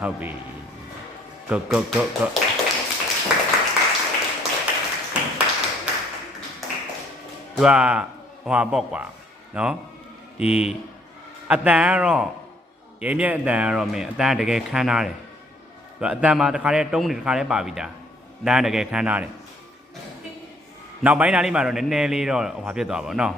ဟုတ်ပြီ go go go go သူကဟိုဟာပေါ့ကွာနော်ဒီအတန်ကတော့ရဲမြက်အတန်ကတော့မင်းအတန်တကယ်ခမ်းထားတယ်သူကအတန်မှာတစ်ခါတည်းတုံးနေတစ်ခါတည်းပါပြီဒါအတန်တကယ်ခမ်းထားတယ်နောက်ပိုင်းသားလေးမှာတော့နည်းနည်းလေးတော့ဟိုဟာဖြစ်သွားပါတော့နော်